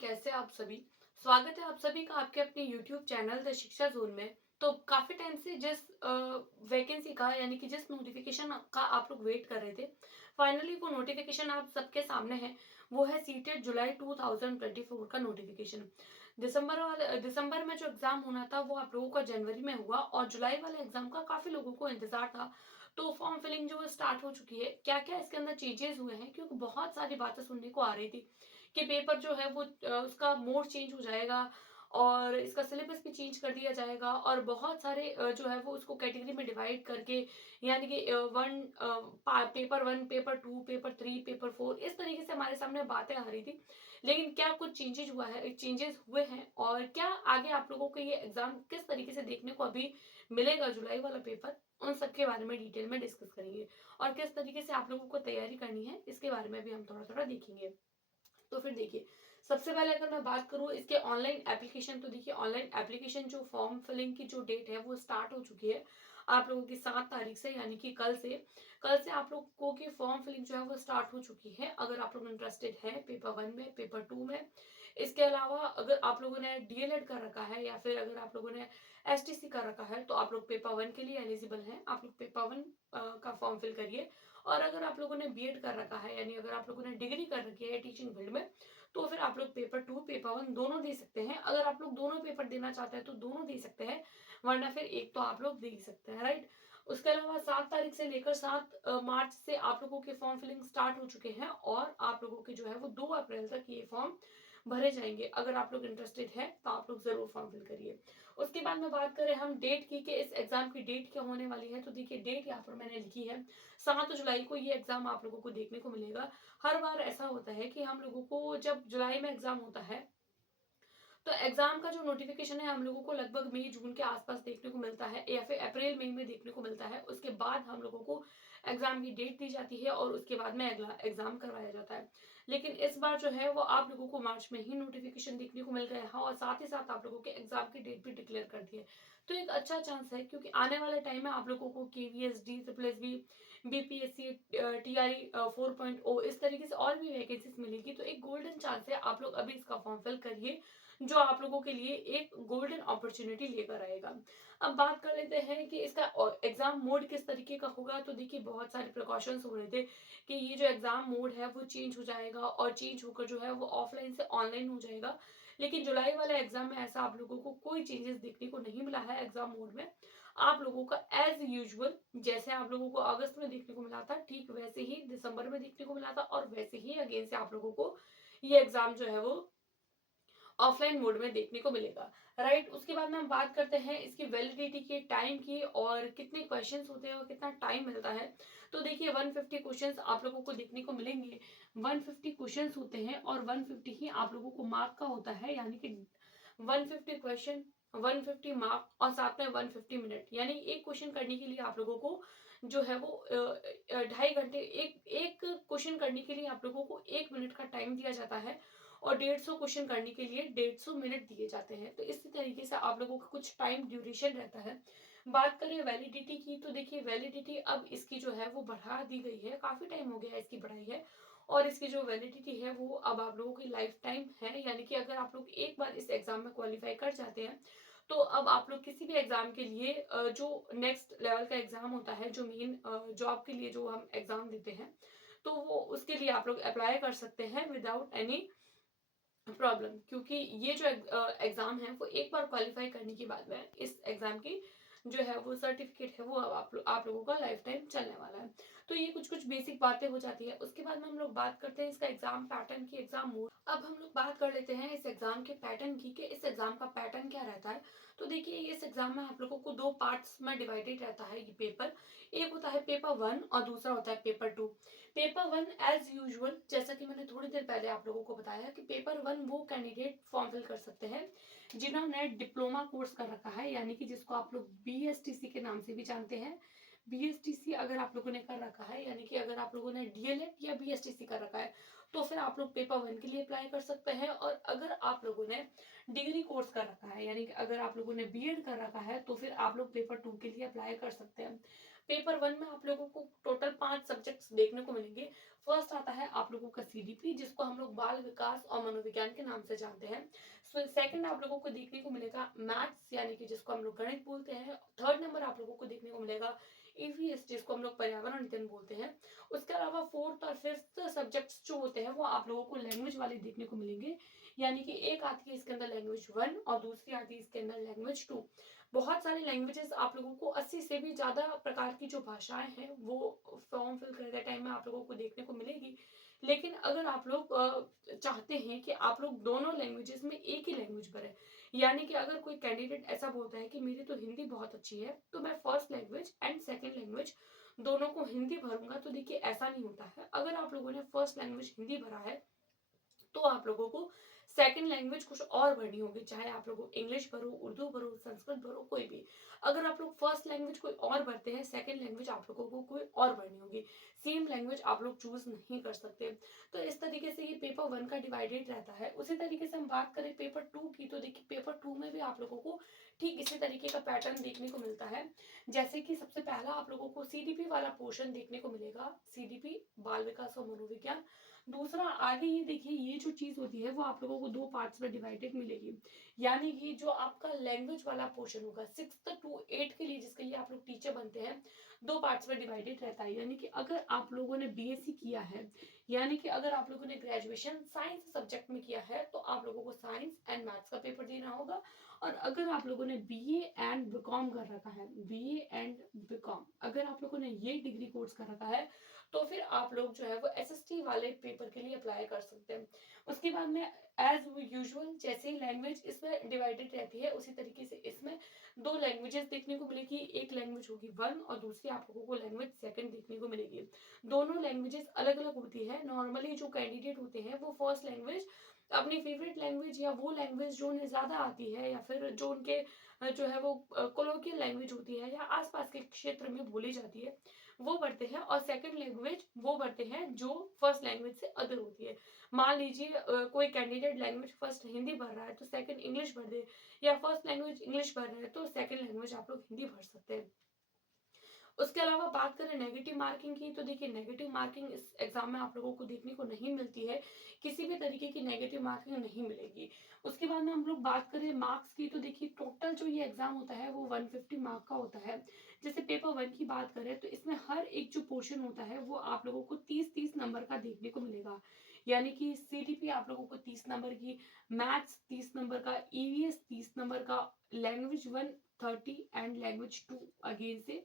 कैसे आप सभी। स्वागत है आप सभी का आपके अपने यूट्यूब चैनल द शिक्षा जोन में। तो काफी टाइम से जिस वैकेंसी का यानी कि जिस नोटिफिकेशन का आप लोग वेट कर रहे थे, फाइनली वो नोटिफिकेशन आप सबके सामने है। वो है सीटेट जुलाई 2024 का नोटिफिकेशन। दिसंबर में जो एग्जाम होना था वो आप लोगों का जनवरी में हुआ और जुलाई वाले एग्जाम का काफी लोगों को इंतजार था। तो फॉर्म फिलिंग जो स्टार्ट हो चुकी है, क्या क्या इसके अंदर चेंजेस हुए हैं, क्योंकि बहुत सारी बातें सुनने को आ रही थी कि पेपर जो है वो उसका मोड चेंज हो जाएगा और इसका सिलेबस भी चेंज कर दिया जाएगा और बहुत सारे जो है वो उसको कैटेगरी में डिवाइड करके, यानी कि paper one, paper two, paper three, paper four, इस तरीके से हमारे सामने बातें आ रही थी। लेकिन क्या कुछ चेंजेस हुए हैं और क्या आगे आप लोगों को ये एग्जाम किस तरीके से देखने को अभी मिलेगा, जुलाई वाला पेपर, उन सब के बारे में डिटेल में डिस्कस करेंगे। और किस तरीके से आप लोगों को तैयारी करनी है इसके बारे में भी हम थोड़ा थोड़ा देखेंगे। तो फिर देखिए, सबसे पहले अगर मैं बात करूँ इसके ऑनलाइन एप्लीकेशन, तो देखिए ऑनलाइन एप्लीकेशन जो फॉर्म फिलिंग की जो डेट है वो स्टार्ट हो चुकी है आप लोगों की 7 तारीख से, यानी कि कल से आप लोगों की फॉर्म फिलिंग जो है वो स्टार्ट हो चुकी है। अगर आप लोग इंटरेस्टेड हैं पेपर वन में, पेपर टू में, इसके अलावा अगर आप लोगों ने डीएलएड कर रखा है या फिर अगर आप लोगों ने एसटीसी कर रखा है तो आप लोग पेपर वन के लिए एलिजिबल हैं। आप लोग पेपर वन का फॉर्म फिल करिए। और अगर आप लोगों ने बीएड कर रखा है, यानी अगर आप लोगों ने डिग्री कर रखी है टीचिंग फील्ड में, तो फिर आप लोग पेपर टू, पेपर वन दोनों दे सकते हैं। अगर आप लोग दोनों पेपर देना चाहते हैं तो दोनों दे सकते हैं, वरना फिर एक तो आप लोग दे ही सकते हैं, राइट। उसके अलावा 7 तारीख से लेकर 7 मार्च से आप लोगों के फॉर्म फिलिंग स्टार्ट हो चुके हैं और आप लोगों के जो है वो 2 अप्रैल तक ये फॉर्म भरे जाएंगे। अगर आप लोग इंटरेस्टेड हैं तो आप लोग जरूर फॉर्म फिल करिए। उसके बाद में बात करें हम डेट की कि इस एग्जाम की डेट क्या होने वाली है, तो देखिए डेट यहाँ पर मैंने लिखी है, 7 जुलाई को ये एग्जाम आप लोगों को देखने को मिलेगा। हर बार ऐसा होता है कि हम लोगों को जब जुलाई में एग्जाम होता है तो एग्जाम का जो नोटिफिकेशन है हम लोगों को लगभग मई जून के आसपास देखने को मिलता है या फिर अप्रैल मई में देखने को मिलता है। उसके बाद हम लोगों को एग्जाम की डेट दी जाती है और उसके बाद में अगला एग्जाम करवाया जाता है। लेकिन इस बार जो है वो आप लोगों को मार्च में ही नोटिफिकेशन देखने को मिल गया है और साथ ही साथ आप लोगों के एग्जाम की डेट भी डिक्लेयर कर दी है। तो एक अच्छा चांस है, क्योंकि आने वाले टाइम में आप लोगों को KVSD, triple S B, BPSC, TRE 4.0, इस तरीके से और भी वैकेंसीज मिलेगी। तो एक गोल्डन चांस है, आप लोग अभी इसका फॉर्म फिल करिए, जो आप लोगों के लिए एक गोल्डन अपॉर्चुनिटी लेकर आएगा। अब बात कर लेते हैं कि इसका एग्जाम मोड किस तरीके का होगा। तो देखिए बहुत सारे प्रिकॉशंस हो रहे थे कि ये जो एग्जाम मोड है वो चेंज हो जाएगा और चेंज होकर जो है वो ऑफलाइन से ऑनलाइन हो जाएगा। लेकिन जुलाई वाले एग्जाम में ऐसा आप लोगों को कोई चेंजेस देखने को नहीं मिला है एग्जाम मोड में। आप लोगों का एज यूजुअल, जैसे आप लोगों को अगस्त में देखने को मिला था, ठीक वैसे ही दिसंबर में देखने को मिला था और वैसे ही अगेन से आप लोगों को ये एग्जाम जो है वो ऑफलाइन मोड में देखने को मिलेगा, राइट। उसके बाद में हम बात करते हैं इसकी वैलिडिटी की, टाइम की, और कितने क्वेश्चंस होते हैं और कितना टाइम मिलता है। तो देखिए 150 क्वेश्चंस आप लोगों को देखने को मिलेंगे। 150 क्वेश्चंस होते हैं और 150 ही आप लोगों को मार्क का होता है, यानी कि 150 क्वेश्चन, 150 मार्क और साथ में 150 मिनट, यानी एक क्वेश्चन करने के लिए आप लोगों को जो है वो 2.5 घंटे, एक एक क्वेश्चन करने के लिए आप लोगों को 1 मिनट का टाइम दिया जाता है और 150 क्वेश्चन करने के लिए 150 मिनट दिए जाते हैं। तो इसी तरीके से आप लोगों का कुछ टाइम ड्यूरेशन रहता है। बात करें वैलिडिटी की, तो देखिए वैलिडिटी अब इसकी जो है वो बढ़ा दी गई है, काफी टाइम हो गया है इसकी बढ़ाई है। और इसकी जो वैलिडिटी है वो अब आप लोगों की लाइफ टाइम है, यानी कि अगर आप लोग एक बार इस एग्जाम में क्वालिफाई कर जाते हैं तो अब आप लोग किसी भी एग्जाम के लिए जो नेक्स्ट लेवल का एग्जाम होता है, जो मेन जॉब के लिए जो हम एग्जाम देते हैं, तो वो उसके लिए आप लोग अप्लाई कर सकते हैं विदाउट एनी प्रॉब्लम। क्योंकि ये जो एग्जाम है वो एक बार क्वालिफाई करने के बाद में इस एग्जाम की जो है वो सर्टिफिकेट है वो अब आप लोगों का लाइफ टाइम चलने वाला है। तो ये कुछ कुछ बेसिक बातें हो जाती है। उसके बाद में हम लोग बात करते हैं इसका एग्जाम पैटर्न की, एग्जाम मोड। अब हम लोग बात कर लेते हैं इस एग्जाम के पैटर्न की कि इस एग्जाम का पैटर्न क्या रहता है। तो देखिए इस एग्जाम में आप लोगों को 2 पार्ट्स में डिवाइडेड रहता है ये पेपर। एक होता है पेपर वन और दूसरा होता है paper two. Paper one as usual, जैसा कि मैंने थोड़ी देर पहले आप लोगों को बताया कि पेपर वन वो कैंडिडेट फॉर्म फिल कर सकते हैं जिन्होंने डिप्लोमा कोर्स कर रखा है, यानी कि जिसको आप लोग बीएसटीसी के नाम से भी जानते हैं। बीएसटीसी अगर आप लोगों ने कर रखा है, यानी कि अगर आप लोगों ने डीएलएड या बीएसटीसी कर रखा है, तो फिर आप लोग पेपर वन के लिए अप्लाई कर सकते हैं। और अगर आप लोगों ने डिग्री कोर्स कर रखा है, यानी कि अगर आप लोगों ने बीएड कर रखा है, तो फिर आप लोग पेपर टू के लिए अप्लाई कर सकते हैं। पेपर 1 में आप लोगों को टोटल 5 सब्जेक्ट्स देखने को मिलेंगे। फर्स्ट आता है आप लोगों का सीडीपी, जिसको हम लोग बाल विकास और मनोविज्ञान के नाम से जानते हैं। सेकंड आप लोगों को देखने को मिलेगा मैथ्स, यानी कि जिसको हम लोग गणित बोलते हैं। थर्ड नंबर आप लोगों को देखने को मिलेगा ईवीएस, जिसको हम लोग पर्यावरण अध्ययन बोलते हैं। उसके अलावा फोर्थ और फिफ्थ सब्जेक्ट्स जो होते हैं वो आप लोगों को लैंग्वेज वाले देखने को मिलेंगे, यानी कि एक आती है इसके अंदर लैंग्वेज 1 और दूसरी आती है इसके अंदर लैंग्वेज 2। बहुत सारी लैंग्वेजेस आप लोगों को 80 से भी ज़्यादा प्रकार की जो भाषाएं हैं वो फॉर्म फिल करते टाइम में आप लोगों को देखने को मिलेगी। लेकिन अगर आप लोग चाहते हैं कि आप लोग दोनों लैंग्वेजेस में एक ही लैंग्वेज भरें, यानी कि अगर कोई कैंडिडेट ऐसा बोलता है कि मेरी तो हिंदी बहुत अच्छी है तो मैं first language and second language दोनों को हिंदी भरूंगा, तो देखिए ऐसा नहीं होता है। अगर आप लोगों ने फर्स्ट लैंग्वेज हिंदी भरा है तो आप लोगों को सेकंड लैंग्वेज कुछ और भरनी होगी, चाहे आप लोग इंग्लिश भरो, उर्दू भरो, संस्कृत भरो, कोई भी। अगर आप लोग फर्स्ट लैंग्वेज कोई और भरते हैं, सेकंड लैंग्वेज आप लोगों को कोई और भरनी होगी। सेम लैंग्वेज आप लोग चूज नहीं कर सकते। तो इस तरीके से ये पेपर 1 का डिवाइडेड रहता है। उसी तरीके से हम बात करें पेपर 2 की, तो देखिए पेपर 2 में भी आप लोगों को ठीक इसी तरीके का पैटर्न देखने को मिलता है। जैसे कि सबसे पहला आप लोगों को सीडीपी वाला पोर्शन देखने को मिलेगा, सीडीपी बाल विकास और मनोविज्ञान। दूसरा आगे ये देखिए, ये जो चीज होती है वो आप लोगों को 2 पार्ट्स में डिवाइडेड मिलेगी, यानी कि जो आपका लैंग्वेज वाला पोर्शन होगा 6th to 8 के लिए, जिसके लिए आप लोग टीचर बनते हैं, 2 पार्ट्स में डिवाइडेड रहता है। यानी कि अगर आप लोगों ने बीएससी किया है, यानी कि अगर आप लोगों ने ग्रेजुएशन साइंस सब्जेक्ट में किया है, तो आप लोगों को साइंस एंड मैथ्स का पेपर देना होगा। और अगर आप लोगों ने बीए एंड बीकॉम कर रखा है, बीए एंड बीकॉम अगर आप लोगों ने ये डिग्री कोर्स कर रखा है, तो फिर आप लोग जो है वो एसएसटी वाले पेपर के लिए अप्लाई कर सकते हैं। उसके बाद में एज यूजुअल जैसे ही लैंग्वेज इसमें डिवाइडेड रहती है, उसी तरीके से इसमें 2 लैंग्वेजेस देखने को मिलेगी। एक लैंग्वेज होगी 1 और दूसरी आप लोगों को लैंग्वेज 2 देखने को मिलेगी। दोनों लैंग्वेजेस अलग अलग होती है। नॉर्मली जो कैंडिडेट होते हैं वो फर्स्ट लैंग्वेज अपनी फेवरेट लैंग्वेज या वो लैंग्वेज जो उन्हें ज़्यादा आती है, या फिर जो उनके जो है वो कोलोकियल लैंग्वेज होती है या आसपास के क्षेत्र में बोली जाती है, वो बढ़ते हैं। और सेकंड लैंग्वेज वो बढ़ते हैं जो फर्स्ट लैंग्वेज से अदर होती है। मान लीजिए कोई कैंडिडेट लैंग्वेज फर्स्ट हिंदी भर रहा है तो सेकंड इंग्लिश भर दे, या फर्स्ट लैंग्वेज इंग्लिश भर रहा है तो सेकंड लैंग्वेज आप लोग हिंदी भर सकते हैं। उसके अलावा बात करें नेगेटिव मार्किंग की, तो देखिए नेगेटिव मार्किंग इस एग्जाम में आप लोगों को देखने को नहीं मिलती है। किसी भी तरीके की नेगेटिव मार्किंग नहीं मिलेगी। उसके बाद में हम लोग बात करें मार्क्स की, तो देखिए टोटल जो ये एग्जाम होता है वो 150 मार्क का होता है। जैसे पेपर 1 की बात करें तो इसमें हर एक जो पोर्शन होता है वो आप लोगों को 30-30 नंबर का देखने को मिलेगा। यानी कि सीडीपी आप लोगों को 30 नंबर की, मैथ्स 30 नंबर का, ईवीएस 30 नंबर का, लैंग्वेज 1 30 एंड लैंग्वेज 2 अगेन से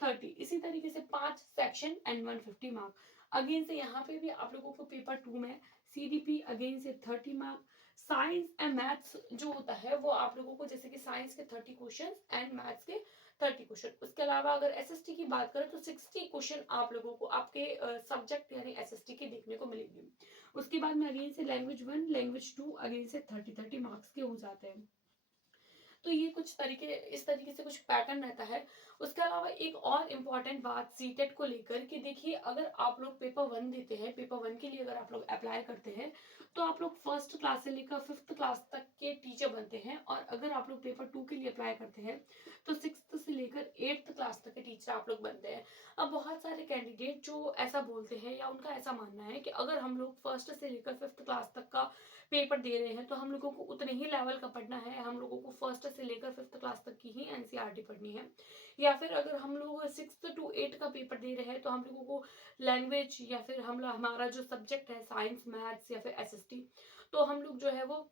30। इसी तरीके से 5 सेक्शन एंड 150 मार्क। अगेन से यहाँ पे भी आप लोगों को पेपर 2 में सीडीपी अगेन से 30 मार्क। साइंस एंड मैथ्स जो होता है वो आप लोगों को, जैसे कि साइंस के 30 क्वेश्चन एंड मैथ्स के 30 क्वेश्चन। उसके अलावा अगर एसएसटी की बात करें तो 60 क्वेश्चन आप लोगों को आपके सब्जेक्ट यानी एसएसटी के देखने को मिलेगी। उसके बाद में अगेन से लैंग्वेज 1 लैंग्वेज 2 अगेन से 30-30 मार्क्स के हो जाते हैं। तो ये कुछ तरीके, इस तरीके से कुछ पैटर्न रहता है। उसके अलावा एक और इम्पॉर्टेंट बात सीटेट को लेकर कि देखिए अगर आप लोग पेपर 1 देते हैं, पेपर 1 के लिए अगर आप लोग अप्लाई करते हैं, तो आप लोग फर्स्ट क्लास से लेकर 5th क्लास तक के टीचर बनते हैं। और अगर आप लोग पेपर 2 के लिए अप्लाई करते हैं तो 6th से लेकर 8th क्लास तक के टीचर आप लोग बनते हैं। अब बहुत सारे कैंडिडेट जो ऐसा बोलते हैं या उनका ऐसा मानना है कि अगर हम लोग फर्स्ट से लेकर 5th क्लास तक का पेपर दे रहे हैं तो हम लोगों को उतने ही लेवल का पढ़ना है, हम लोगों को फर्स्ट से लेकर 5th क्लास तक की ही एनसीईआरटी पढ़नी है। या फिर अगर हम लोग 6th to 8 का पेपर दे रहे हैं तो हम लोगों को लैंग्वेज या फिर हमारा जो सब्जेक्ट है साइंस मैथ्स या फिर एसएसटी, तो हम लोग जो है वो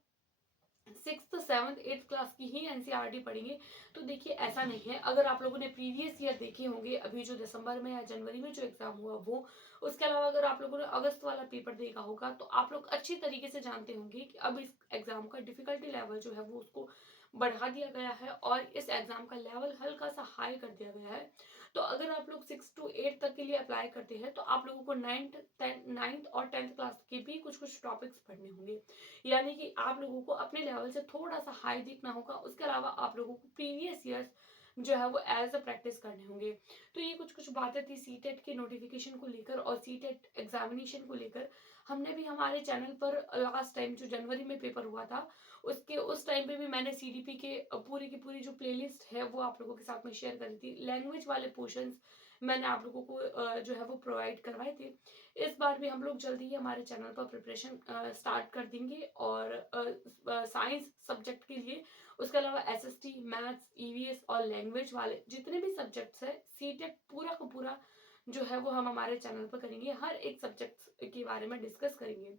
6th 7th 8th क्लास की ही एनसीईआरटी पढ़ेंगे। तो देखिए ऐसा नहीं है। अगर आप लोगों ने प्रीवियस ईयर देखे होंगे, अभी जो दिसंबर में या जनवरी में जो एग्जाम हुआ वो, उसके अलावा अगर आप लोगों ने अगस्त वाला पेपर देखा होगा, तो आप लोग अच्छी तरीके से जानते होंगे कि अब इस एग्जाम का डिफिकल्टी लेवल जो है वो उसको बढ़ा दिया गया है और इस एग्जाम का लेवल हल्का सा हाई कर दिया गया है। तो अगर आप लोग 6 to 8 तक के लिए अप्लाई करते हैं तो आप लोगों को 9th और 10th क्लास के भी कुछ कुछ टॉपिक्स पढ़ने होंगे, यानी कि आप लोगों को अपने लेवल से थोड़ा सा हाई दिखना होगा। उसके अलावा आप लोगों को प्रीवियस ईयर्स जो है वो एज अ प्रैक्टिस करने होंगे। तो ये कुछ कुछ बातें थी सीटेट के नोटिफिकेशन को लेकर और सीटेट एग्जामिनेशन को लेकर। हमने भी हमारे चैनल पर लास्ट टाइम जो जनवरी में पेपर हुआ था उसके उस टाइम पे भी मैंने सीडीपी के पूरी की पूरी जो प्लेलिस्ट है वो आप लोगों के साथ में शेयर करी थी। लैंग्वेज वाले पोर्शंस मैंने आप लोगों को जो है वो प्रोवाइड करवाए थे। इस बार भी हम लोग जल्दी ही हमारे चैनल पर प्रिपरेशन स्टार्ट कर देंगे और साइंस सब्जेक्ट के लिए, उसके अलावा एसएसटी, मैथ्स, ईवीएस और लैंग्वेज वाले जितने भी सब्जेक्ट्स हैं, सीटेट पूरा का पूरा जो है वो हम हमारे चैनल पर करेंगे, हर एक सब्जेक्ट के बारे में डिस्कस करेंगे।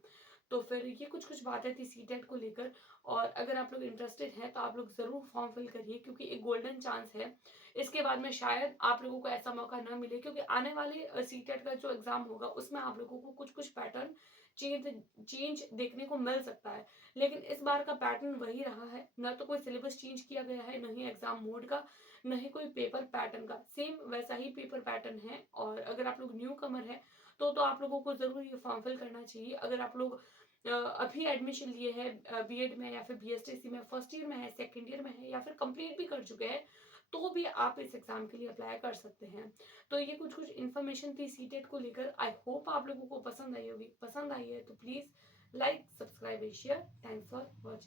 तो फिर ये कुछ-कुछ बातें थी सीटेट को लेकर, और अगर आप लोग इंटरेस्टेड हैं तो आप लोग ज़रूर फॉर्म फिल करिए, क्योंकि एक गोल्डन चांस है। इसके बाद में शायद आप लोगों को ऐसा मौका ना मिले, क्योंकि आने वाले सीटेट का जो एग्ज़ाम होगा उसमें आप लोगों को कुछ-कुछ पैटर्न चेंज चेंज देखने को मिल सकता है। लेकिन इस बार का पैटर्न वही रहा है, ना तो कोई सिलेबस चेंज किया गया है, ना ही एग्ज़ाम मोड का, ना ही कोई पेपर पैटर्न का। सेम वैसा ही पेपर पैटर्न है, और अगर आप लोग न्यू कमर हैं, तो आप लोगों को ज़रूर ये फॉर्म फिल करना चाहिए। अगर आप लोग अभी एडमिशन लिए हैं बीएड में या फिर बीएसटीसी में, फर्स्ट ईयर में है, सेकंड ईयर में है, या फिर कंप्लीट भी कर चुके हैं, तो भी आप इस एग्ज़ाम के लिए अप्लाई कर सकते हैं। तो ये कुछ-कुछ इन्फॉर्मेशन थी सीटेट को लेकर। आई होप आप लोगों को पसंद आई होगी। पसंद आई है तो please like, subscribe and share. Thanks for watching.